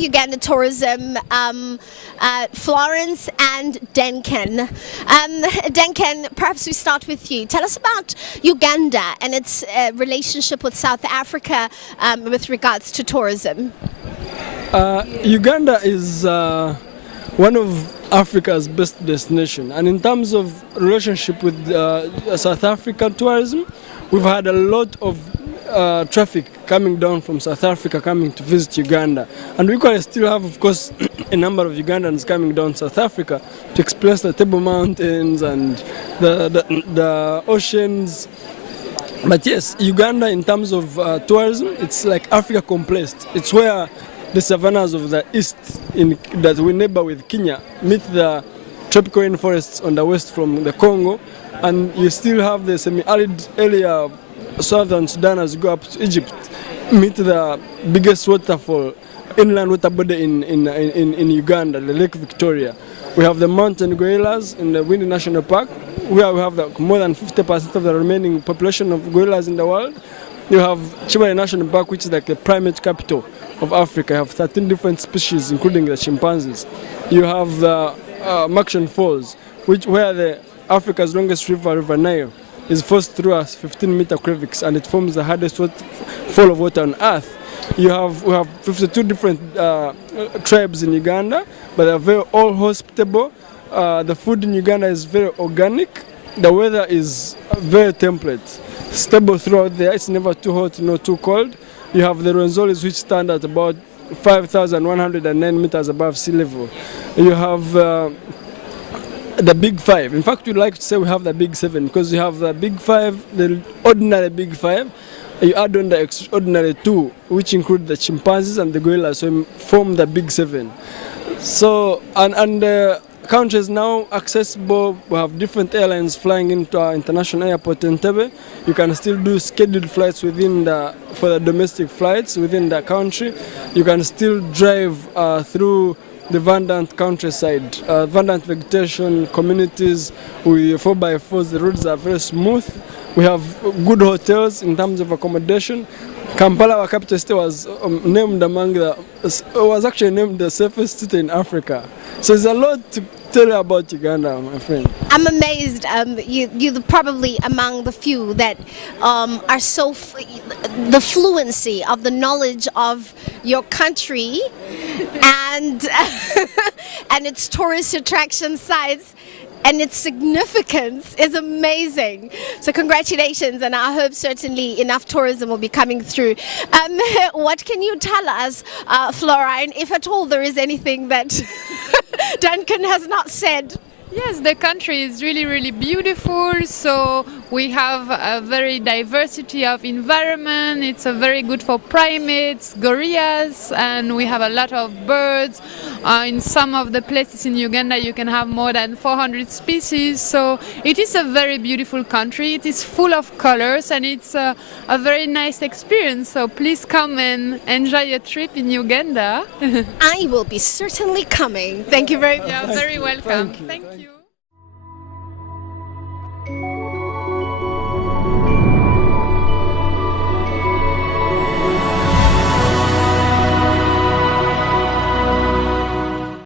Uganda tourism, Florins and Dancan. Dancan, perhaps we start with you. Tell us about Uganda and its relationship with South Africa with regards to tourism. Uganda is one of Africa's best destinations, and in terms of relationship with South African tourism, we've had a lot of traffic coming down from South Africa coming to visit Uganda, and we quite still have, of course, a number of Ugandans coming down South Africa to experience the Table Mountains and the oceans. But yes, Uganda in terms of tourism, it's like Africa compressed. It's where the savannas of the east that we neighbor with Kenya meet the tropical rainforests on the west from the Congo, and you still have the semi-arid area of southern Sudan as you go up to Egypt, meet the biggest waterfall, inland water body in Uganda, the Lake Victoria. We have the mountain gorillas in the Windy National Park, where we have more than 50% of the remaining population of gorillas in the world. You have Chibale National Park, which is like the primate capital of Africa. You have 13 different species, including the chimpanzees. You have the Makshan Falls, where Africa's longest river, River Nile, is forced through a 15-meter crevice, and it forms the hardest fall of water on Earth. We have 52 different tribes in Uganda, but they're very all hospitable. The food in Uganda is very organic. The weather is very temperate, stable throughout the year. It's never too hot nor too cold. You have the Rwenzolis, which stand at about 5,109 meters above sea level. You have the Big Five. In fact, we'd like to say we have the Big Seven, because you have the Big Five, the ordinary Big Five. You add on the extraordinary two, which include the chimpanzees and the gorillas, so you form the Big Seven. So, and the country is now accessible. We have different airlines flying into our international airport in Entebbe. You can still do scheduled flights for the domestic flights within the country. You can still drive through the verdant countryside, verdant vegetation, communities with 4x4s. The roads are very smooth. We have good hotels in terms of accommodation. Kampala, our capital city, was actually named the safest city in Africa. So there's a lot to tell you about Uganda, my friend. I'm amazed. You're probably among the few that are so the fluency of the knowledge of your country and and its tourist attraction sites. And its significance is amazing. So congratulations, and I hope certainly enough tourism will be coming through. What can you tell us, Florine, if at all there is anything that Dancan has not said? Yes, the country is really, really beautiful. So we have a very diversity of environment. It's very good for primates, gorillas, and we have a lot of birds. In some of the places in Uganda, you can have more than 400 species. So it is a very beautiful country. It is full of colors, and it's a very nice experience. So please come and enjoy your trip in Uganda. I will be certainly coming. Thank you very much. You're very welcome. Thank you.